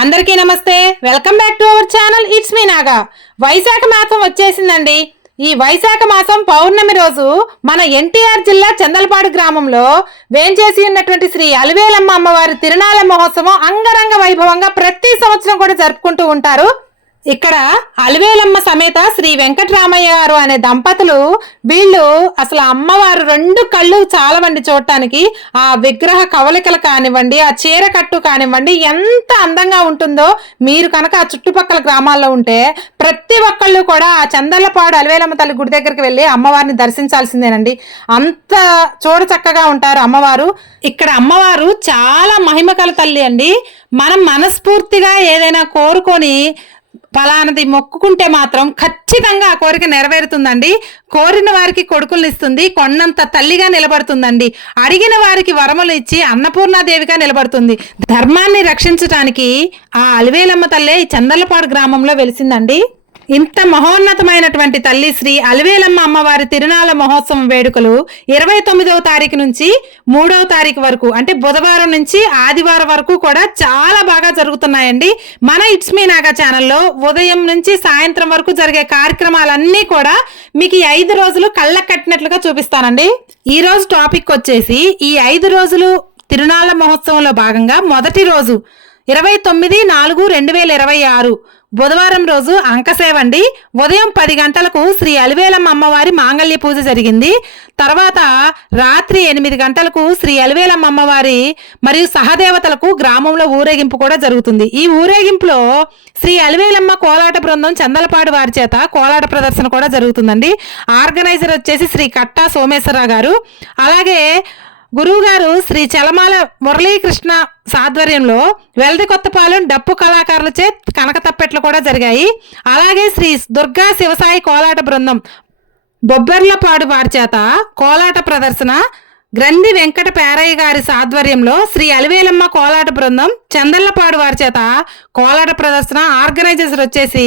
అందరికీ నమస్తే. Welcome back to our channel. It's me Naga. Vaishakha మాసం వచ్చేసిందండి. ఈ వైశాఖ మాసం పౌర్ణమి రోజు మన ఎన్టీఆర్ జిల్లా చందలపాడు గ్రామంలో వేంచేసి ఉన్నటువంటి శ్రీ అలివేలమ్మ అమ్మవారి తిరునాళ్ల మహోత్సవం అంగరంగ వైభవంగా ప్రతి సంవత్సరం కూడా జరుపుకుంటూ ఉంటారు. ఇక్కడ అలివేలమ్మ సమేత శ్రీ వెంకటరామయ్య గారు అనే దంపతులు వీళ్ళు అసలు అమ్మవారు రెండు కళ్ళు చాలవండి చూడటానికి. ఆ విగ్రహ కవలికలు కానివ్వండి, ఆ చీర కట్టు కానివ్వండి, ఎంత అందంగా ఉంటుందో. మీరు కనుక ఆ చుట్టుపక్కల గ్రామాల్లో ఉంటే ప్రతి ఒక్కళ్ళు కూడా ఆ చందర్లపాడు అలివేలమ్మ తల్లి గుడి దగ్గరికి వెళ్ళి అమ్మవారిని దర్శించాల్సిందేనండి. అంత చూడ చక్కగా ఉంటారు అమ్మవారు. ఇక్కడ అమ్మవారు చాలా మహిమకల తల్లి అండి. మనం మనస్ఫూర్తిగా ఏదైనా కోరుకొని ఫలానది మొక్కుకుంటే మాత్రం ఖచ్చితంగా ఆ కోరిక నెరవేరుతుందండి. కోరిన వారికి కొడుకులను ఇస్తుంది, కొన్నంత తల్లిగా నిలబడుతుందండి. అడిగిన వారికి వరములు ఇచ్చి అన్నపూర్ణాదేవిగా నిలబడుతుంది. ధర్మాన్ని రక్షించడానికి ఆ అలివేలమ్మ తల్లే ఈ చందర్లపాడు గ్రామంలో వెలిసిందండి. ఇంత మహోన్నతమైనటువంటి తల్లి శ్రీ అలివేలమ్మ అమ్మవారి తిరునాళ్ల మహోత్సవం వేడుకలు 29వ తారీఖు నుంచి 3వ తారీఖు వరకు, అంటే బుధవారం నుంచి ఆదివారం వరకు కూడా చాలా బాగా జరుగుతున్నాయండి. మన ఇట్స్ మీ నాగా ఛానల్లో ఉదయం నుంచి సాయంత్రం వరకు జరిగే కార్యక్రమాలన్నీ కూడా మీకు ఈ 5 రోజులు కళ్ళకు కట్టినట్లుగా చూపిస్తానండి. ఈ రోజు టాపిక్ వచ్చేసి ఈ 5 రోజులు తిరునాళ్ల మహోత్సవంలో భాగంగా మొదటి రోజు 29/4/2026 బుధవారం రోజు అంకసేవ అండి. ఉదయం 10 గంటలకు శ్రీ అలివేలమ్మ అమ్మవారి మాంగళ్య పూజ జరిగింది. తర్వాత రాత్రి 8 గంటలకు శ్రీ అలివేలమ్మ అమ్మవారి మరియు సహదేవతలకు గ్రామంలో ఊరేగింపు కూడా జరుగుతుంది. ఈ ఊరేగింపులో శ్రీ అలివేలమ్మ కోలాట బృందం చందలపాడు వారి చేత కోలాట ప్రదర్శన కూడా జరుగుతుందండి. ఆర్గనైజర్ వచ్చేసి శ్రీ కట్టా సోమేశ్వరరావు గారు. అలాగే గురువు గారు శ్రీ చలమాల మురళీకృష్ణ సాధ్వర్యంలో వెల్ది కొత్తపాలెం డప్పు కళాకారులచే కనక తప్పెట్లు కూడా జరిగాయి. అలాగే శ్రీ దుర్గా శివసాయి కోలాట బృందం బొబ్బెర్లపాడు వారి చేత కోలాట ప్రదర్శన, గ్రంథి వెంకట పేరయ్య గారి సాధ్వర్యంలో శ్రీ అలివేలమ్మ కోలాట బృందం చందర్లపాడు వారి చేత కోలాట ప్రదర్శన. ఆర్గనైజర్స్ వచ్చేసి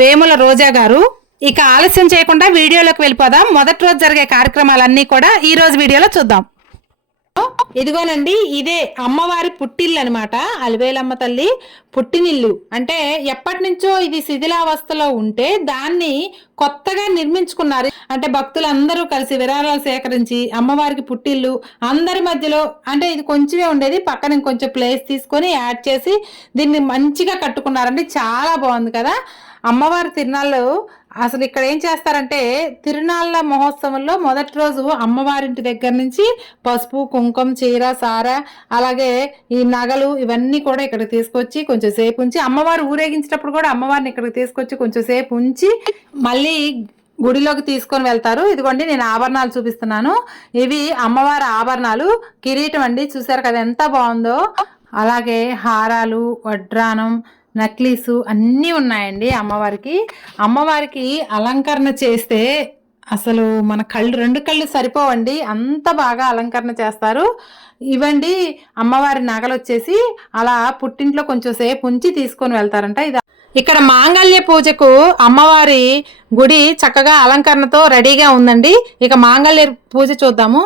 వేముల రోజా గారు. ఇక ఆలస్యం చేయకుండా వీడియోలోకి వెళ్ళిపోదాం. మొదటి రోజు జరిగే కార్యక్రమాలన్నీ కూడా ఈ రోజు వీడియోలో చూద్దాం. ఇదిగోనండి, ఇదే అమ్మవారి పుట్టిల్లు అనమాట. అలివేలమ్మ తల్లి పుట్టినిల్లు. అంటే ఎప్పటి నుంచో ఇది శిథిలావస్థలో ఉంటే దాన్ని కొత్తగా నిర్మించుకున్నారు. అంటే భక్తులందరూ కలిసి విరాళాలు సేకరించి అమ్మవారికి పుట్టిల్లు అందరి మధ్యలో, అంటే ఇది కొంచెమే ఉండేది, పక్కన ఇంకొంచెం ప్లేస్ తీసుకొని యాడ్ చేసి దీన్ని మంచిగా కట్టుకున్నారండి. చాలా బాగుంది కదా. అమ్మవారి తిరునాళ్ళు అసలు ఇక్కడ ఏం చేస్తారంటే తిరునాళ్ళ మహోత్సవంలో మొదటి రోజు అమ్మవారింటి దగ్గర నుంచి పసుపు, కుంకుమ, చీర, సార, అలాగే ఈ నగలు ఇవన్నీ కూడా ఇక్కడికి తీసుకొచ్చి కొంచెం సేపు ఉంచి, అమ్మవారు ఊరేగించేటప్పుడు కూడా అమ్మవారిని ఇక్కడికి తీసుకొచ్చి కొంచెం సేపు ఉంచి మళ్ళీ గుడిలోకి తీసుకొని వెళ్తారు. ఇదిగోండి నేను ఆభరణాలు చూపిస్తున్నాను. ఇవి అమ్మవారి ఆభరణాలు. కిరీటం అండి, చూసారు కదా ఎంత బాగుందో. అలాగే హారాలు, వడ్రానం, నక్లీసు అన్నీ ఉన్నాయండి అమ్మవారికి. అమ్మవారికి అలంకరణ చేస్తే అసలు మన రెండు కళ్ళు సరిపోవండి, అంత బాగా అలంకరణ చేస్తారు. ఇవండి అమ్మవారి నగలు వచ్చేసి అలా పుట్టింట్లో కొంచెం సేపు ఉంచి తీసుకొని వెళ్తారంట. ఇది ఇక్కడ మాంగళ్య పూజకు అమ్మవారి గుడి చక్కగా అలంకరణతో రెడీగా ఉందండి. ఇక మాంగళ్య పూజ చూద్దాము.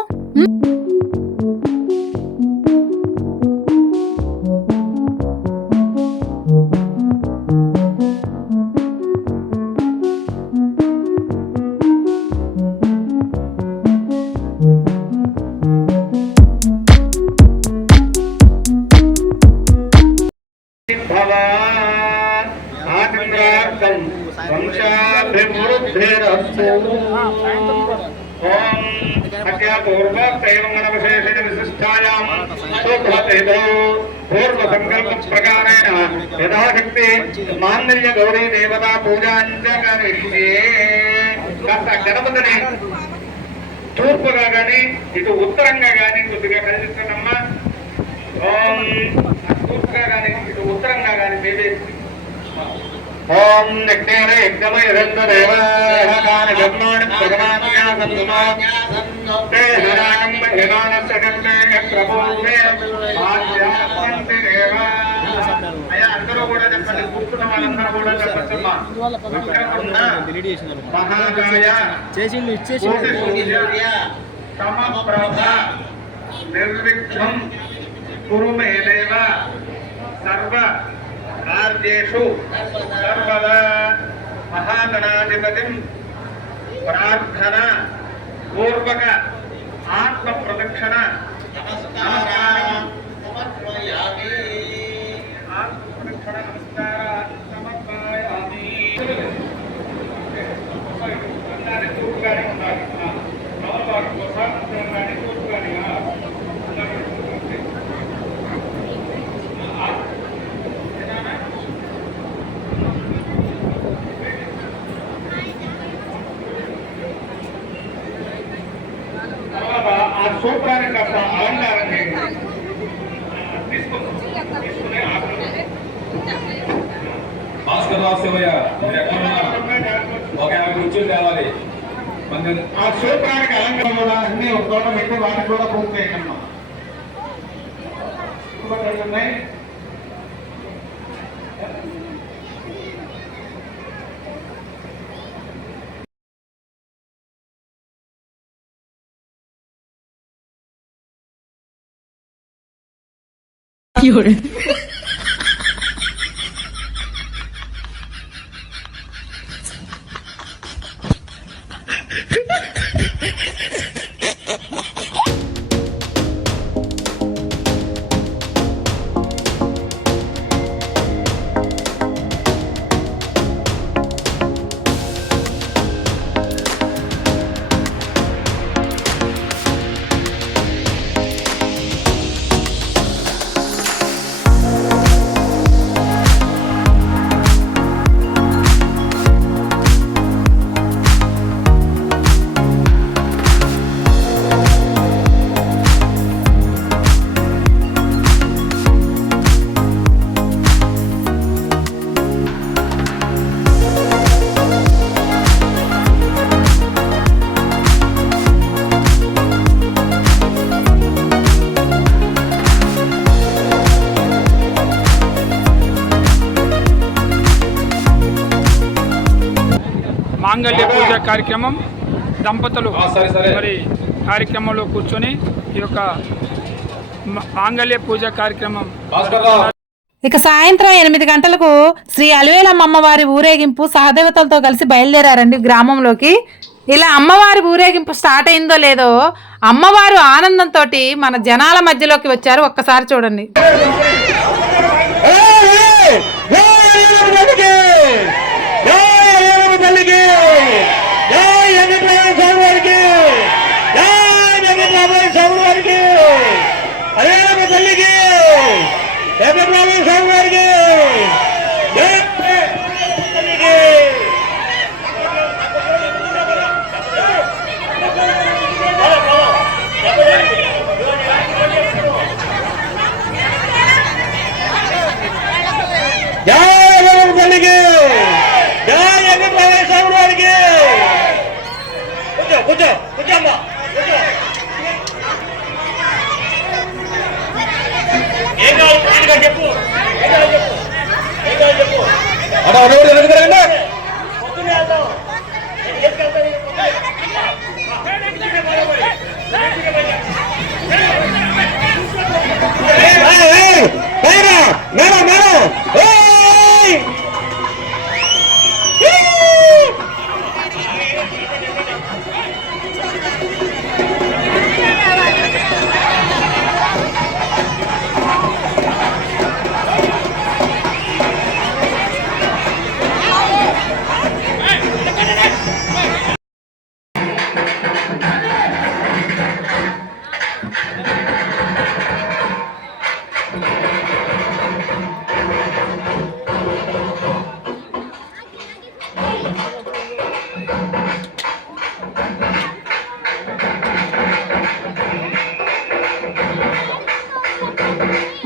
యథాశక్తి మాంగళ్య గౌరీ దేవతా పూజాంజకరిష్యే. కాస్త గణపతిని తూర్పుగా గాని ఇటు ఉత్తరంగా గాని కొద్దిగా కలిగిస్తున్నమ్మా. ఓం తూర్పుగా గాని ఇటు ఉత్తరంగా గాని దేవేసి. ఓం యజ్ఞేన యజ్ఞమయ దేవాని బ్రహ్మాణి భగవాన్యాసంతుమా తే హరాణం మహిమానస్య గంధే ప్రభూమే ఆధ్యాత్మంతి దేవా. అయ్యా అందరూ కూడా చెప్పండి, కూర్చున్న వాళ్ళందరూ కూడా చెప్పచ్చమ్మా. మహాకాయ కోటి సూర్య సమప్రభ నిర్విఘ్నం కురు మే దేవ సర్వ రాజ్యేషు సర్వదా మహాగణాధిపతిం ప్రార్థన పూర్వక ఆత్మ ప్రదక్షిణ నమస్కారం సమర్పయామి. ఆత్మ ప్రదక్షిణ నమస్కారాన్ని సమర్పయామి. అందరి తూర్పుగానే ఉండాలి. నవవారం కోసం అందరి తూర్పుగానే ఆ సూత్రానికి కాస్త అలంకారం చేయండి. తీసుకునే భాస్కర్ రావు శివయ్య ఒక 50 కుర్చీలు తేవాలి. ఆ సూత్రానికి అలంకారం కూడా అన్ని ఒక చోట పెట్టి వాటికి కూడా పూర్తి చేయకమ్మా. ఉన్నాయి మాంగళ్య పూజ కార్యక్రమం దంపతులు సరే. మరి కార్యక్రమంలో కూర్చొని ఈ యొక్క మాంగళ్య పూజ కార్యక్రమం భాస్కర్ రావు ఇక సాయంత్రం 8 గంటలకు శ్రీ అలివేలమ్మ అమ్మవారి ఊరేగింపు సహదేవతలతో కలిసి బయలుదేరారండి గ్రామంలోకి. ఇలా అమ్మవారి ఊరేగింపు స్టార్ట్ అయిందో లేదో అమ్మవారు ఆనందంతో మన జనాల మధ్యలోకి వచ్చారు. ఒక్కసారి చూడండి.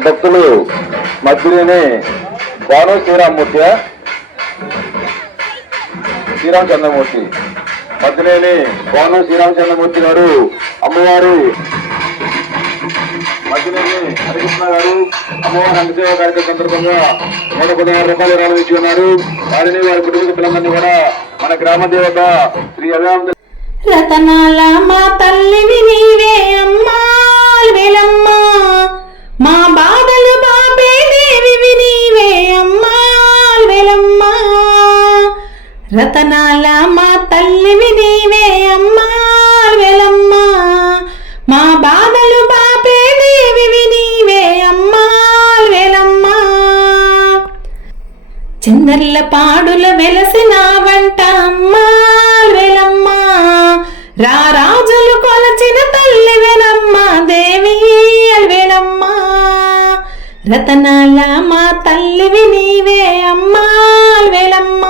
భక్తులు మధ్యలోనే భాను శ్రీరామచంద్రమూర్తి మధ్యలోనే భాను శ్రీరామచంద్రమూర్తి గారు, అమ్మవారు మధ్యలోనే హరికృష్ణ గారు అమ్మవారి అంగసేవ కార్యక్రమం సందర్భంగా 116 రూపాయలు విరాళం ఇచ్చి ఉన్నారు. వారిని వారి కుటుంబ పిల్లలందరినీ కూడా మన గ్రామ దేవత శ్రీ అభిరామ రతనాల మా తల్లివి నీవే అమ్మా వేలమ్మ, మా బాధలు బాపే దేవివి నీవే అమ్మా రతనాల మా తల్లివి నీవే అమ్మా వెలమ్మ, మా బాధలు బాపే దేవివి నీవే అమ్మా వెలమ్మ. చిందర్ల పాడుల వెలసిన వంట అమ్మా వెలమ్మ, రారాజులు కొలచిన తల్లి వెలమ్మ దేవి వెలమ్మ. రతనాల మా తల్లివి నీవే అమ్మా వెలమ్మ,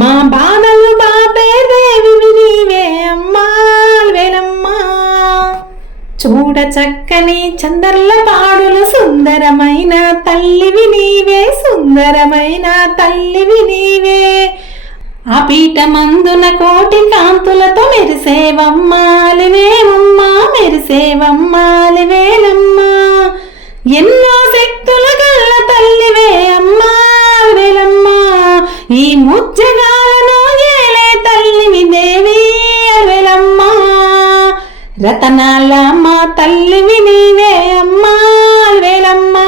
మా బాధలు బాపే దేవివి నీవే అమ్మా వెలమ్మ. చూడ చక్కని చందర్ల పాడులు సుందరమైన తల్లివి నీవే, సుందరమైన తల్లివి నీవే. ఆ పీఠమందున కోటి కాంతులతో మెరిసేవమ్మాలివేవమ్మా, మెరిసేవమ్మాలివేలమ్మా. ఎన్నో శక్తుల గల్ల తల్లివే అమ్మా వెలమ్మా, ఈ ముజ్జగాలను ఏలే తల్లివి దేవి వెలమ్మా. రతనాల మా తల్లివి నీవే అమ్మా వెలమ్మా,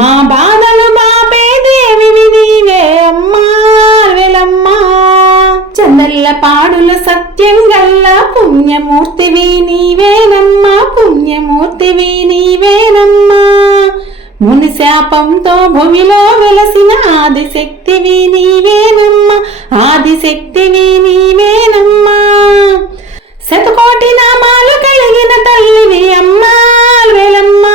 మా బాధలు బాపే దేవివి నీవే అమ్మా వెలమ్మా. చందల్ల పాడుల సత్యం గల్ల పుణ్యమూర్తివి నీవేనమ్మా, పుణ్యమూర్తివి నీవేనమ్మా. ముని శాపంతో భూమిలో వెలసిన ఆదిశక్తివి నీవేనమ్మా, ఆదిశక్తివి నీవేనమ్మా. శతకోటి నామాలు కలిగిన తల్లివి అమ్మా వెలమ్మా,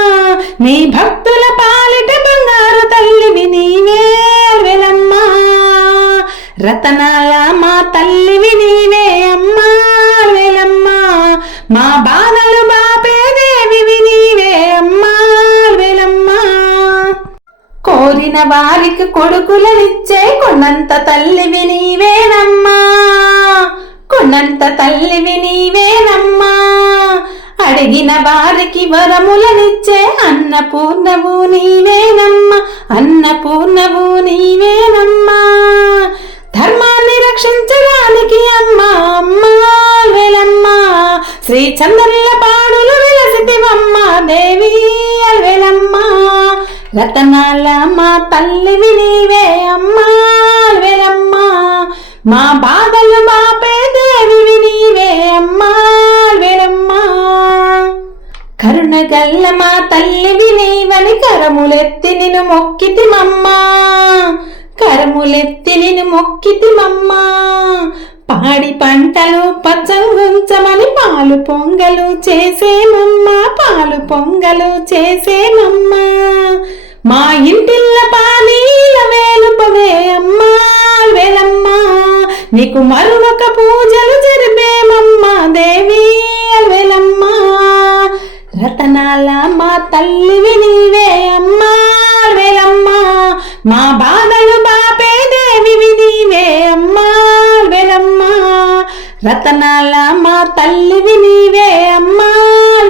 నీ భక్తుల పాలిట బంగారు తల్లివి నీవే వెలమ్మా. రతనాల మా తల్లివి నీవే అమ్మా వెలమ్మా, మా బాధలు బాపే దేవివి నీవే అమ్మా వెలమ్మా. కోరిన వారికి కొడుకులనిచ్చే కొన్నంత తల్లివి నీవేనమ్మా, కొన్నంత తల్లివి నీవేనమ్మా. అడిగిన వారికి వరములనిచ్చే అన్నపూర్ణవు నీవేనమ్మా, అన్నపూర్ణవు నీవేనమ్మా. ధర్మాన్ని రక్షించడానికి అమ్మా అమ్మా వెలమ్మా, శ్రీ చంద్రుల పాడులు వెలసితివమ్మా దేవి వెలమ్మా. రతనాల మా తల్లివి నీవే అమ్మా వెలమ్మా, మా బాధలు బాపే దేవివి నీవే అమ్మా వెలమ్మా. కరుణగల్ల మా తల్లివి నీవని కరములెత్తి నిన్ను మొక్కితిమమ్మా, కరములెత్తి నిన్ను మొక్కితిమమ్మా. పాడి పంటలు పచ్చంగుంచమని పాలు పొంగలు చేసేమమ్మా, పాలు పొంగలు చేసేమమ్మా. మా ఇంటిల్ల పానీల వేలుపవే అమ్మా వెలమ్మా, నీకు మరొక పూజలు జరిపేమమ్మా దేవి వెలమ్మా. రతనాల మా తల్లివి నీవే అమ్మా వెలమ్మా, మా బాధలు బాపే దేవివి నీవే అమ్మా వెలమ్మా. రతనాల మా తల్లివి నీవే అమ్మా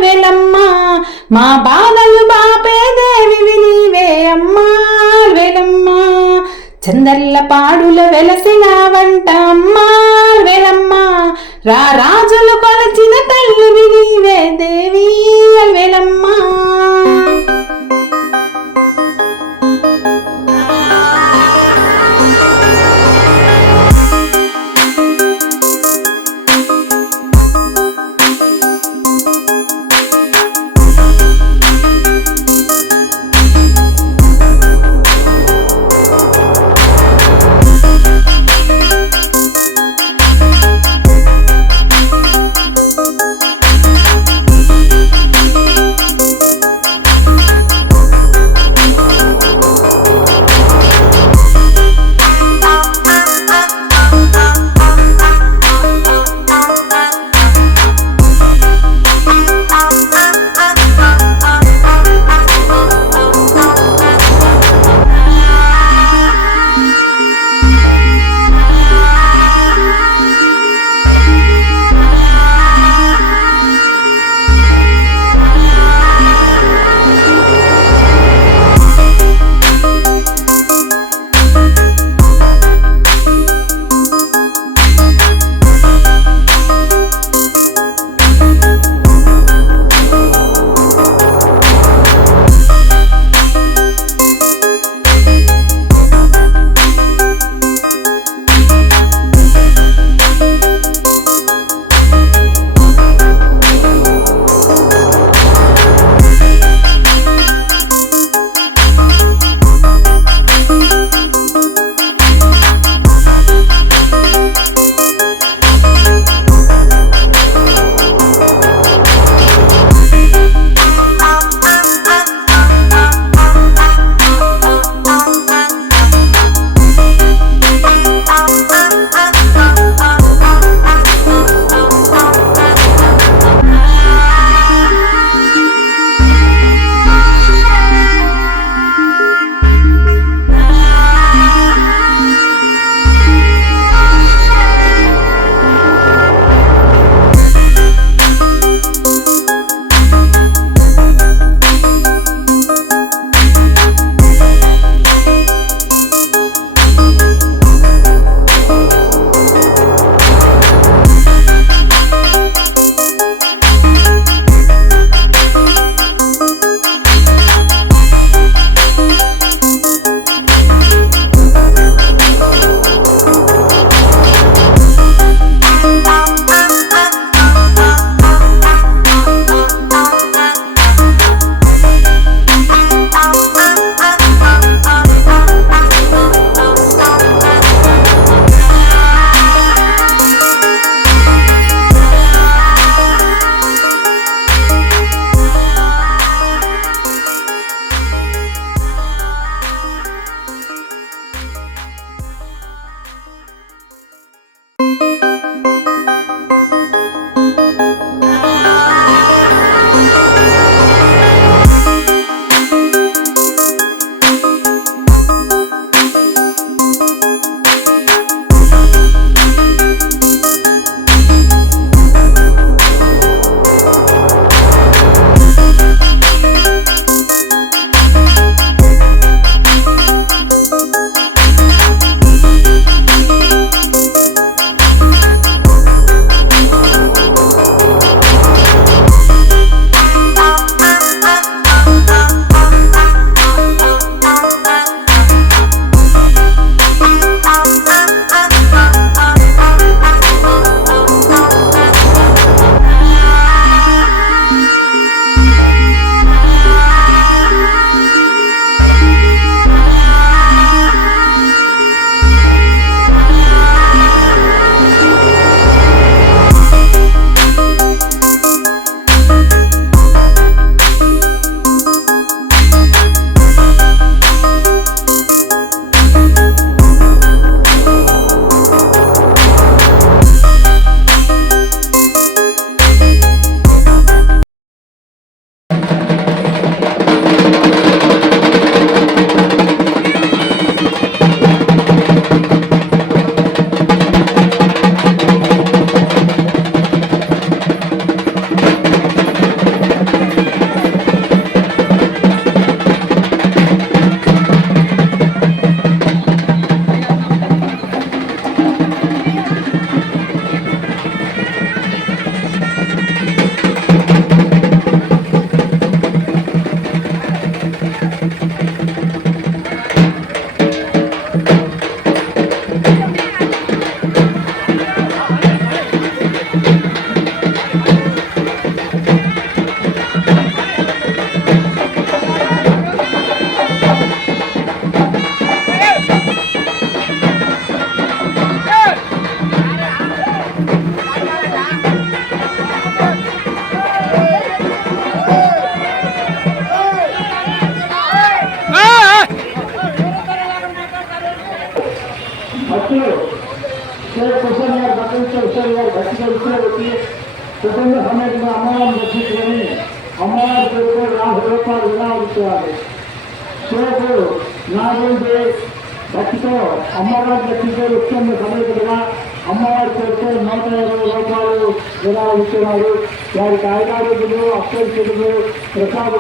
వెలమ్మా, మా బాధలు బాపే దేవివి నీవే అమ్మా వెలమ్మా. చందర్ల పాడుల వెలసిన వంట అమ్మా వెలమ్మా, రారాజులు కొలచిన తల్లివి నీవే దేవి వెలమ్మా. భక్తులు షేక్ హుస్సేన్ గారు భక్తులు హుస్సేన్ గారు భక్తిగా ఇచ్చిన వచ్చి కుటుంబ సమేతంగా అమ్మవారిని దర్శించుకొని అమ్మవారి పేరుతో 50 రూపాయలు విరాళం ఇచ్చేవారు. షేక్ నాగేంద్ర భక్తితో అమ్మవారి దర్శించే కుటుంబ సమేతంగా అమ్మవారి పేరుతో 120 రూపాయలు విరాళం ఇచ్చేవారు. వారికి ఆయుధారోగ్యులు అక్షరులు ప్రసాద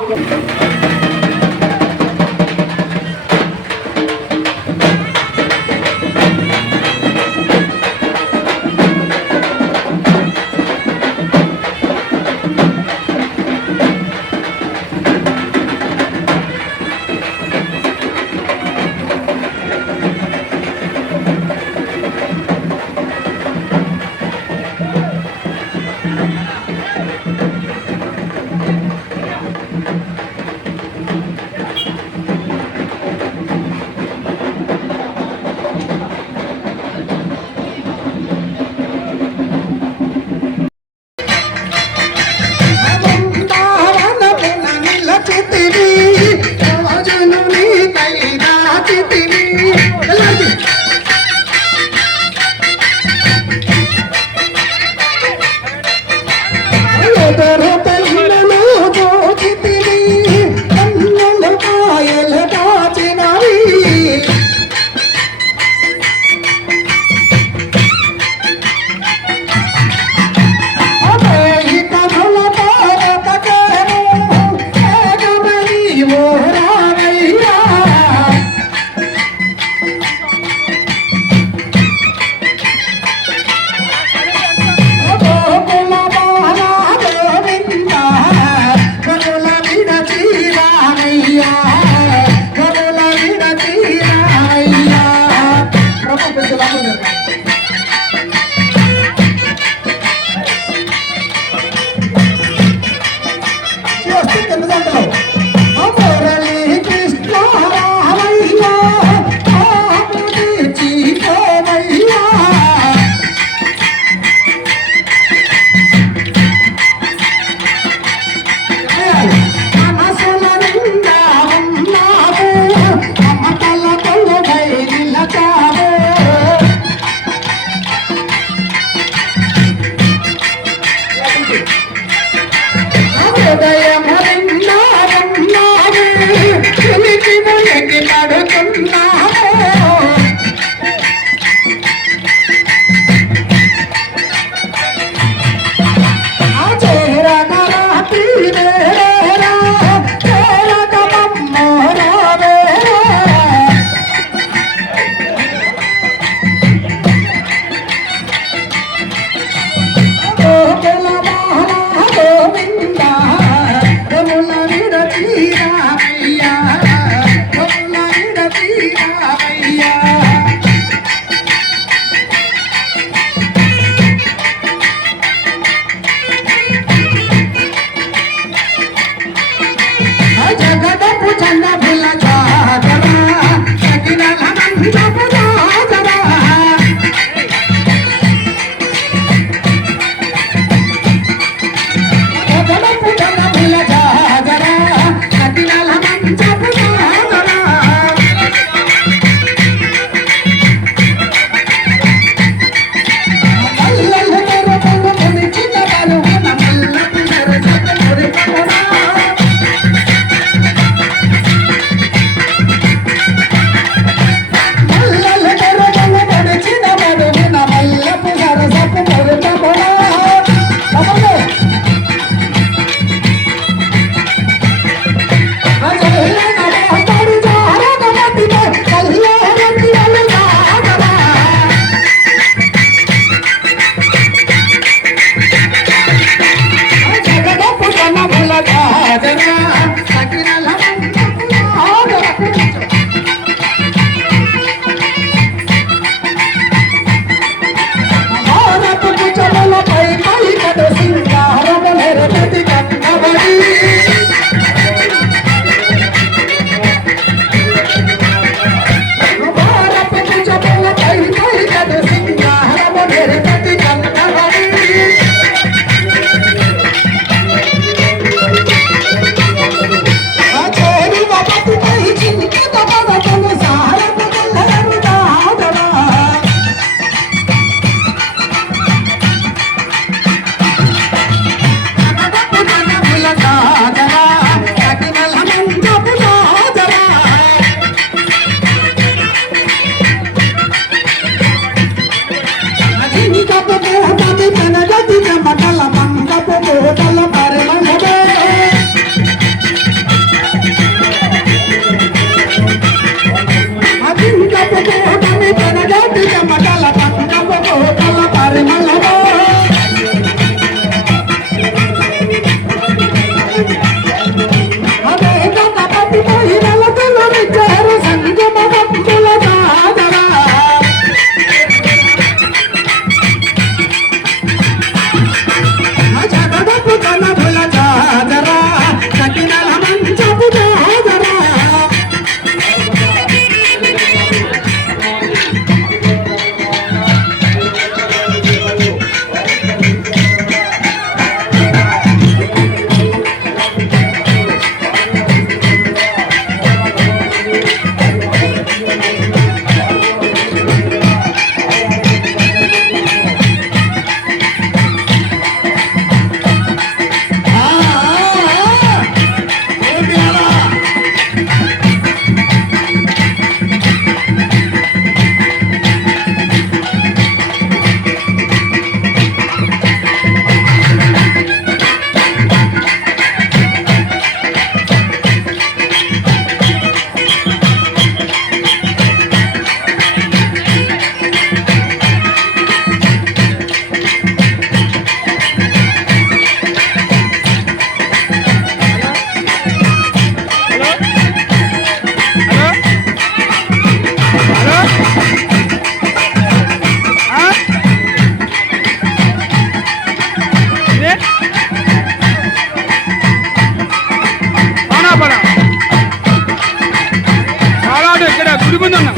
గుడి ముందు ఉన్నాం.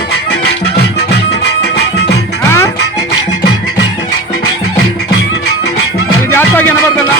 అది జాతర కనబడుతుందా?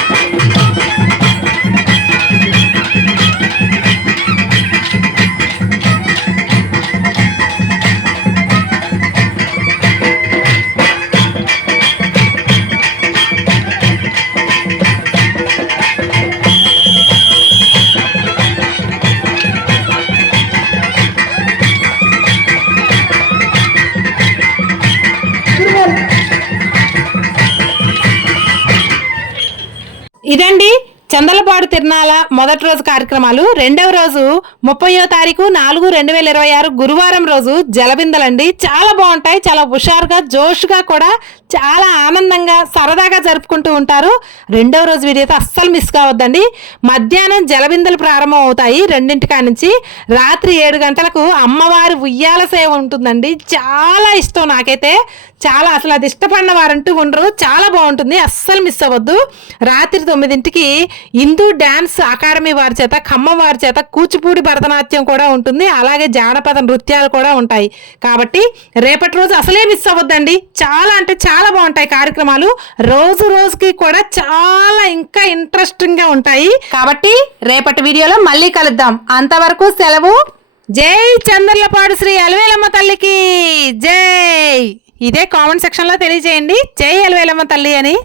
ఇదండి చందలపాడు తిరునాళ్ళ మొదటి రోజు కార్యక్రమాలు. రెండవ రోజు 30వ తారీఖు 4/2026 గురువారం రోజు జలబిందలండి. చాలా బాగుంటాయి, చాలా హుషారుగా జోష్గా కూడా చాలా ఆనందంగా సరదాగా జరుపుకుంటూ ఉంటారు. రెండవ రోజు వీడియోతో అస్సలు మిస్ కావద్దండి. మధ్యాహ్నం జలబిందలు ప్రారంభం అవుతాయి 2 నుంచి. రాత్రి 7 గంటలకు అమ్మవారి ఉయ్యాల సేవ ఉంటుందండి. చాలా ఇష్టం నాకైతే, చాలా అసలు అది ఇష్టపడిన వారంటూ ఉండరు. చాలా బాగుంటుంది, అస్సలు మిస్ అవ్వద్దు. రాత్రి 9కి హిందూ డ్యాన్స్ అకాడమీ వారి చేత, ఖమ్మం వారి చేత కూచిపూడి భరతనాట్యం కూడా ఉంటుంది. అలాగే జానపద నృత్యాలు కూడా ఉంటాయి. కాబట్టి రేపటి రోజు అసలే మిస్ అవ్వద్దండి. చాలా అంటే చాలా బాగుంటాయి కార్యక్రమాలు. రోజు రోజుకి కూడా చాలా ఇంకా ఇంట్రెస్టింగ్ గా ఉంటాయి. కాబట్టి రేపటి వీడియోలో మళ్ళీ కలుద్దాం. అంతవరకు సెలవు. జై చంద్రలపాడు శ్రీ అలివేలమ్మ తల్లికి జై. ఇదే కామెంట్ సెక్షన్లో తెలియజేయండి, జై అలివేలమ్మ తల్లి అని.